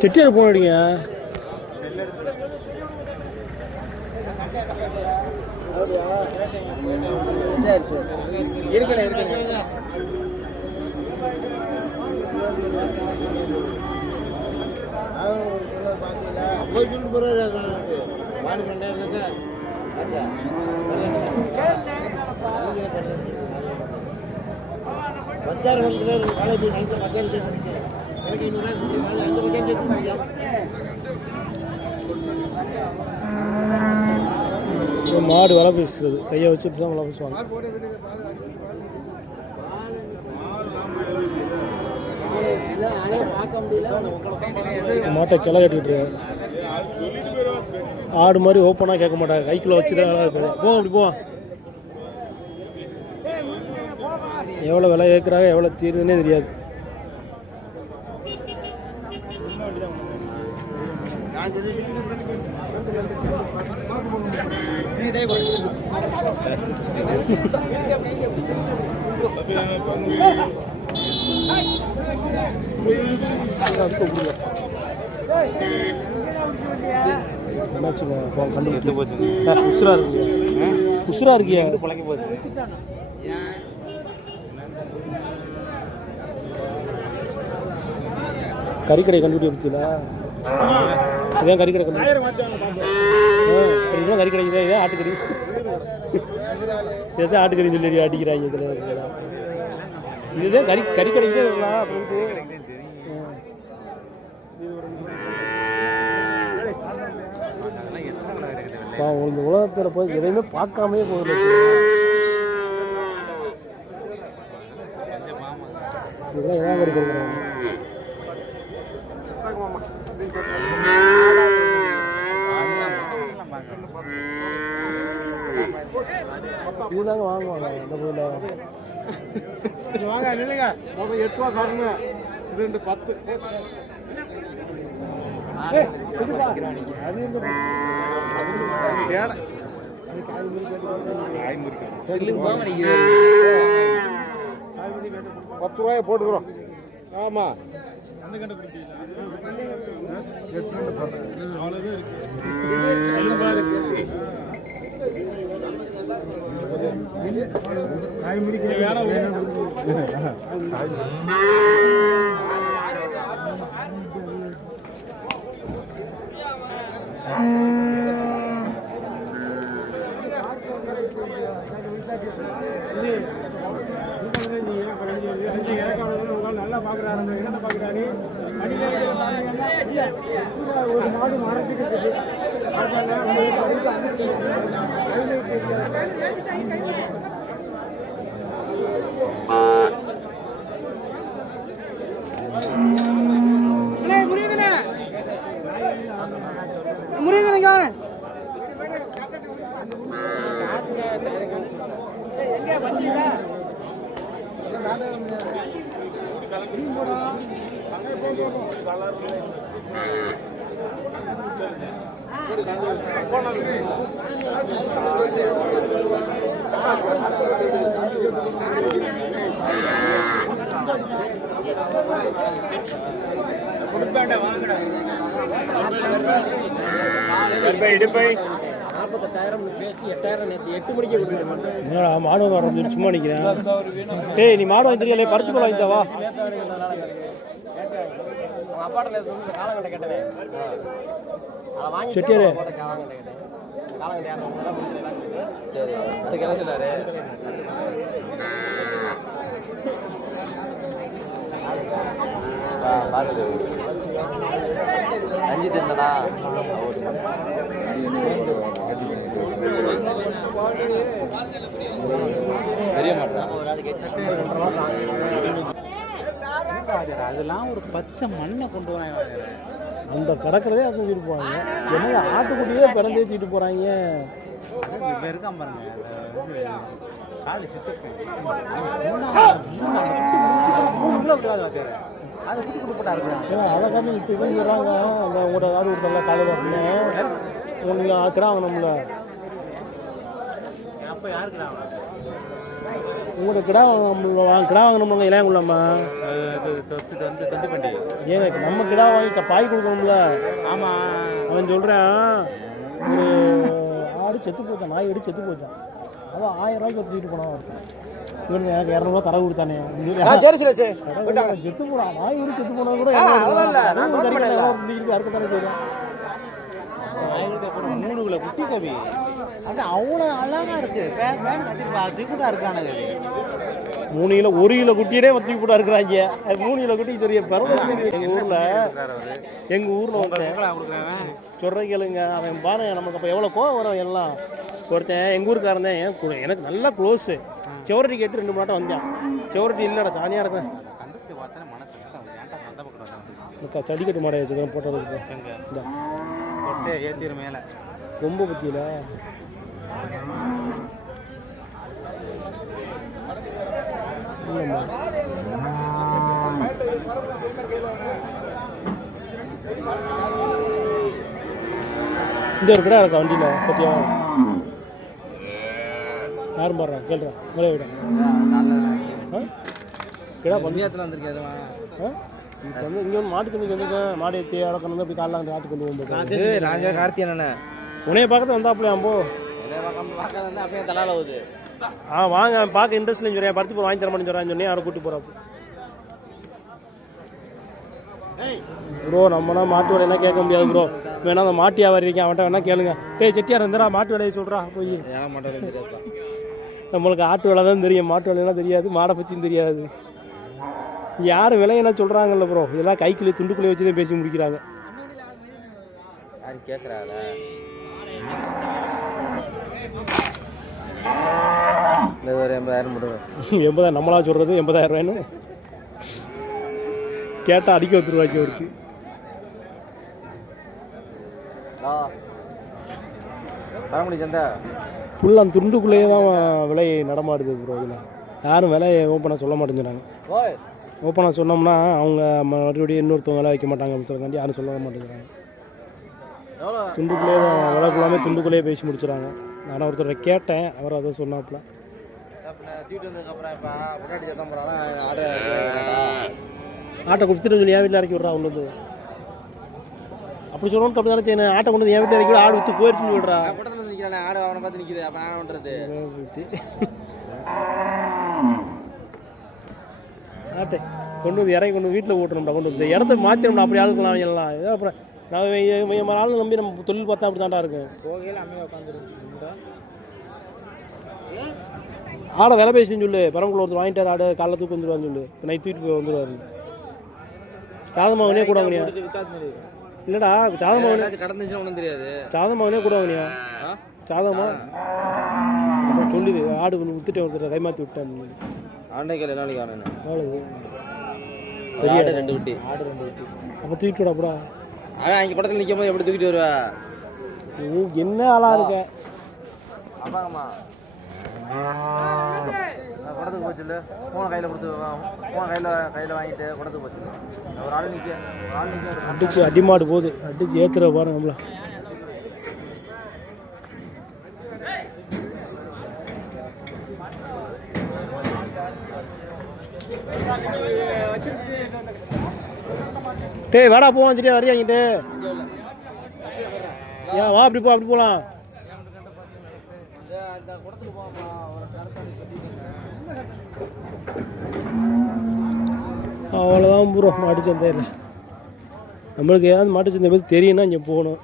செட்டியார் போன அடிங்க. சரி சரி இருக்கல இருக்கல போய் சொல்லிட்டு போறாரு பாடி பண்ணாரு பத்தாயிரம் வந்து காலேஜ் நல்ல பத்தாயிரம் எனக்கு இந்த மாடு வலை பேசுறது கையை வச்சு இப்படி தான் வலை பேசுவாங்க. மாட்டை கிளை கட்டிட்டு ஆடு மாதிரி ஓப்பனாக கேட்க மாட்டாங்க, கைக்குள்ள வச்சு தான் வேலை போ அப்படி போ. எவ்வளோ விலை கேட்குறாங்க எவ்வளோ தீருதுன்னே தெரியாது. என்னாச்சுங்க உசுரா இருக்கு, உசுரா இருக்கியா பழக்க போகுது. கறிக்கடை கண்டுபிடிச்சா இதான் கறிக்கடை கறிக்கடை இதான் ஆட்டுக்கறி, இதான் ஆட்டுக்கறி சொல்லி அடிக்கிறாங்க சில இதுதான் கறிக்கடை உங்களுக்கு உலகத்தில் போய் எதையுமே பார்க்காமே போகுது. இதெல்லாம் ஏன் கிடைக்கிறாங்க இதுதாங்க வாங்குவாங்க இந்த போயில வாங்க இல்லைங்க 8 ரூபா தரணும், 2 10 10 ரூபாய் போட்டுக்கிறோம். ஆமா நல்லா பாக்குறாரு, என்ன பாக்குறாரு ஒரு மாடு மரத்துக்கு முருகனே முருகனே எங்க வந்தீங்க மாடு வர சும்மா நிக்கிறேன். ஏய் நீ மாடு வாங்கி தெரியல, பருத்தி போல வாங்கிட்டவா செட்டியாரு அஞ்சு தின்னா பெரிய மாட்டேன். அதெல்லாம் ஒரு பச்சை மண்ணை கொண்டு வராங்க, அந்த கடற்கரையே அப்போ இருப்பாங்க. என்ன ஆட்டுக்குட்டியே பிறந்து ஏற்றிட்டு போகிறாங்க. இருக்காம பாருங்க காடு சித்து அதை குட்டி குட்டி போட்டா இருக்கு. அதை காட்டி இப்போ இவங்க சொல்கிறாங்க அந்த உங்களோட காடு கொடுத்தல காலையில் அப்படின்னு உங்களுக்கு கிடா வாங்கணும்ல. அப்போ யாருக்கு உங்கள்கிட்ட கிடா வாங்கணும்ல இளையங்குள்ளம்மா ஏங்க நம்ம கிடா வாங்கி பாய் கொடுக்கணும்ல. ஆமாம் அவன் சொல்கிறான் ஒரு ஆடு செத்து போச்சான், நாய் வெடி செத்து போச்சான். அவன் 1000 ரூபாய்க்கு வச்சுட்டு போனான் ஒருத்தன். இவன் எனக்கு 200 தடவை கொடுத்தானே. சரி சரி சரி செத்து போனான், நாய் வெடி செத்து போனது கூட அறுக்கத்தானே செய்யும். 3 கிலோ குட்டி கவி அவ்வளோ அழகா இருக்கு. அது கூட இருக்கானது 3 கிலோ 1 கிலோ குட்டியே தூக்கி போட்டு இருக்கிறாங்க. அது 3 கிலோ குட்டி சொல்லிய பரவாயில்ல. எங்கள் ஊரில் ஒருத்தன் சொல்கிற கேளுங்க, அவன் பாருங்க நமக்கு அப்போ எவ்வளோ கோவம் வரும். எல்லாம் ஒருத்தன் எங்கள் ஊருக்காரந்தேன் எனக்கு நல்லா க்ளோஸு. செவரட்டி கேட்டு 2 மணி வந்தேன். செவரட்டி இல்லைடா சாணியாக இருக்கேன். சடிக்கட்டு மாடை வச்சுக்கிறேன் போட்டோ ஏற்றிரு மேலே ரொம்ப பற்றியில இந்த ஒரு கடை இருக்கா வண்டியில் பற்றியா? யாரும் பாடுறா கேள்றா விளைய விட கிடா பள்ளியாத்தில் வந்திருக்கேன். இப்போ வந்து இங்கே வந்து மாட்டு தண்ணிக்கு வந்துருக்கேன். மாடு ஏற்றி அடக்கணும் அப்படி காலைல அந்த ஆட்டு கொண்டு போகும்போது ராஜா கார்த்தியன் உனைய பார்க்கறது வந்தாப்புலையா அம்போ அப்படியே தலால ஆகுது. வாங்க பார்க்க இன்ட்ரெஸ்ட் இல்லைன்னு சொல்கிறேன். பருத்து வாங்கி தர மாட்டேன்னு சொல்கிறேன். சொன்னேன் அவரை கூட்டி போகிறாப்பு. ப்ரோ நம்மனா மாட்டு வேலையெல்லாம் கேட்க முடியாது ப்ரோ. வேணா அந்த மாட்டு வியாபாரி இருக்கேன், அவன்கிட்ட வேணா கேளுங்க. செட்டியார் இருந்தா மாட்டு வேலையை சொல்கிறா போய். நம்மளுக்கு ஆட்டு வேலை தான் தெரியும், மாட்டு வேலையெல்லாம் தெரியாது, மாடை பற்றியும் தெரியாது. இங்கே யார் விலையென்ன சொல்கிறாங்கல்ல ப்ரோ, இதெல்லாம் கைக்குள்ளே துண்டுக்குள்ளே வச்சு தான் பேசி முடிக்கிறாங்க. கேட்குறாங்க 80,000 நம்மளா சொல்கிறது 80,000 ரூபாய்னு கேட்டால் அடிக்க வந்துருவாக்கி அவருக்கு. ஃபுல்லாக துண்டுக்குள்ளேயே தான் விலை நடமாடுது ப்ரோ. இதில் யாரும் விலையை ஓப்பனாக சொல்ல மாட்டேங்கிறாங்க. ஓப்பனாக சொன்னோம்னா அவங்க மறுபடியும் இன்னொருத்தவங்க விலை வைக்க மாட்டாங்க அப்படின்னு சொல்லுறாங்க. யாரும் சொல்ல மாட்டேங்கிறாங்க. துண்டுக்குள்ளேயே தான் விலை ஃபுல்லாமே துண்டுக்குள்ளேயே பேசி முடிச்சுறாங்க. நான் ஒருத்தரை கேட்டேன், அவர் அதை சொன்னாப்புல. ஆட்டை கொடுத்துட்டு சொல்லி என் வீட்டில் இறக்கி விட்றா உள்ளது. அப்படி சொல்லணும் அப்படி தானே செய்யணும். ஆட்டை கொண்டு என் வீட்டில் இறக்கி விட, ஆடு விற்று போயிடுச்சுன்னு விடுறா. ஆடு அவனை பார்த்து நிற்கிது. அப்போ நான் பண்ணுறது ஆட்டை கொண்டு வந்து இறங்கி கொண்டு வீட்டில் ஓட்டணும்டா. கொண்டு வந்து இடத்த மாற்றினோம்டா. அப்படி ஆளுக்கலாம் எல்லாம் ஏதோ. அப்புறம் நான் ஆள் நம்பி நம்ம தொழில் பார்த்தா அப்படி தாண்டா இருக்கும். போகையில் அமைதியாக உட்காந்துருக்கு. ஆடை விலை பேசின்னு சொல்லு. பெரம்புக்குள்ள ஒருத்தர் வாங்கிட்டார் ஆடு, காலைல தூக்கு வந்துடுவான்னு சொல்லு. நைட் தூக்கிட்டு போய் வந்துடுவாரு. சாதமாவனே கூட வாங்கினியா? இல்லைடா சாதமாவனே கடந்துச்சுன்னா ஒன்றும் தெரியாது. சாதமாவனே கூட வாங்கினியா? சாதமா சொல்லிடு. ஆடு விட்டுட்டு ஒருத்தர் கைமாற்றி விட்டேன். ஆண்டைக்கால் என்ன நாளைக்கு ஆனேன். அவ்வளவு ஆடு 2 குட்டி. அப்போ தூக்கிட்டு விடாப்படா. அவன் அங்கே படத்தில் நிற்கும் போது எப்படி தூக்கிட்டு வருவா? நீ என்ன ஆளா இருக்க? அப்பாங்கம்மா குடத்துக்கு போச்சு இல்லை. ஃபோனை கையில் கொடுத்து ஃபோனை கையில் வாங்கிட்டு குடத்துக்கு போச்சு. ஒரு ஆள் நிற்க அடிச்சு அடிமாடு போகுது. அடிச்சு ஏற்றுற பாருங்க நம்மள. டேய் வாடா போவோம் சரியா வரையாங்கிட்டு. ஏன் வா அப்படி அப்படி போகலாம். அவ்வளோதான் ப்ரோ மாட்டு சந்தையில். நம்மளுக்கு ஏதாவது மாட்டு சந்தை பற்றி தெரியும்னா இங்கே போகணும்.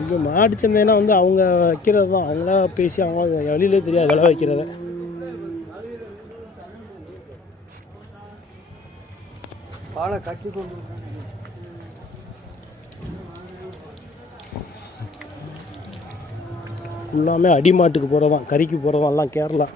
இங்கே மாட்டு சந்தைனா வந்து அவங்க வைக்கிறது தான். அவங்களா பேசி அவங்க வெளியிலே தெரியாது விலை வைக்கிறத. பாலை கட்டி கொண்டு எல்லாமே அடிமாட்டுக்கு போகிறதான், கறிக்கு போகிறதான் எல்லாம் கேரளா.